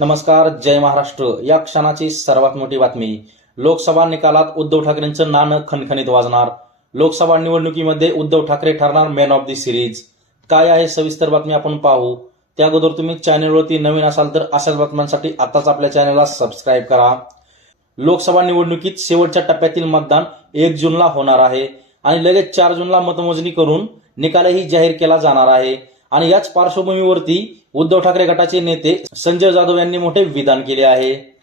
नमस्कार जय महाराष्ट्र. या क्षणाची सर्वात मोठी बातमी. लोकसभा निकालात उद्धव ठाकरेंचं नाणं खणखणीत वाजणार. लोकसभा निवडणुकीमध्ये उद्धव ठाकरे ठरणार मॅन ऑफ दी सिरीज काय आहे सविस्तर बातमी आपण पाहू. त्या अगोदर तुम्ही चॅनलवरती नवीन असाल तर अशाच बातम्यांसाठी आताच आपल्या चॅनलला सबस्क्राईब करा. लोकसभा निवडणुकीत शेवटच्या टप्प्यातील मतदान एक जूनला होणार आहे. आणि लगेच चार जूनला मतमोजणी करून निकालही जाहीर केला जाणार आहे. आणि याच पार्श्वभूमीवरती उद्धव ठाकरे गटाचे नेते संजय जाधव यांनी मोठे विधान केले आहे.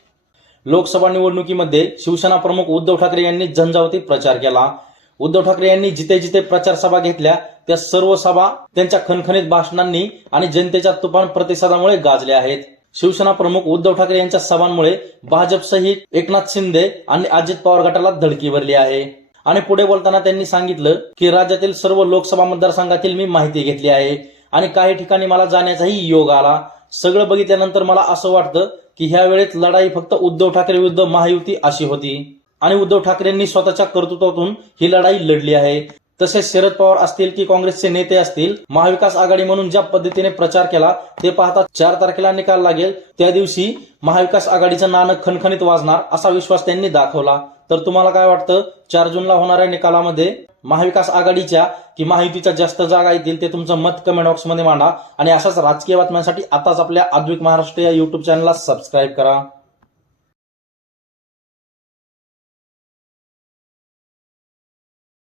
लोकसभा निवडणुकीमध्ये शिवसेना प्रमुख उद्धव ठाकरे यांनी झंझावती प्रचार केला. उद्धव ठाकरे यांनी जिथे जिथे प्रचार सभा घेतल्या त्या सर्व सभा त्यांच्या खणखणीत भाषणांनी आणि जनतेच्या तुफान प्रतिसादामुळे गाजल्या आहेत. शिवसेना प्रमुख उद्धव ठाकरे यांच्या सभांमुळे भाजप सहित एकनाथ शिंदे आणि अजित पवार गटाला धडकी भरली आहे. आणि पुढे बोलताना त्यांनी सांगितलं की राज्यातील सर्व लोकसभा मतदारसंघातील मी माहिती घेतली आहे. आणि काही ठिकाणी मला जाण्याचाही योग आला. सगळं बघितल्यानंतर मला असं वाटतं की ह्या वेळेत लढाई फक्त उद्धव ठाकरे विरुद्ध महायुती अशी होती. आणि उद्धव ठाकरेंनी स्वतःच्या कर्तृत्वातून ही लढाई लढली आहे. तसेच शरद पवार असतील की काँग्रेसचे नेते असतील महाविकास आघाडी म्हणून ज्या पद्धतीने प्रचार केला ते पाहता चार तारखेला निकाल लागेल. त्या दिवशी महाविकास आघाडीचं नाणं खणखणीत वाजणार असा विश्वास त्यांनी दाखवला. तर तुम्हाला काय वाटतं? चार जूनला होणाऱ्या निकालामध्ये महाविकास आघाडीच्या की महायुतीच्या जास्त जागा येतील ते तुमचं मत कमेंट बॉक्समध्ये मांडा. आणि अशाच राजकीय बातम्यांसाठी आताच आपल्या आधुनिक महाराष्ट्र या युट्यूब चॅनलला सबस्क्राईब करा.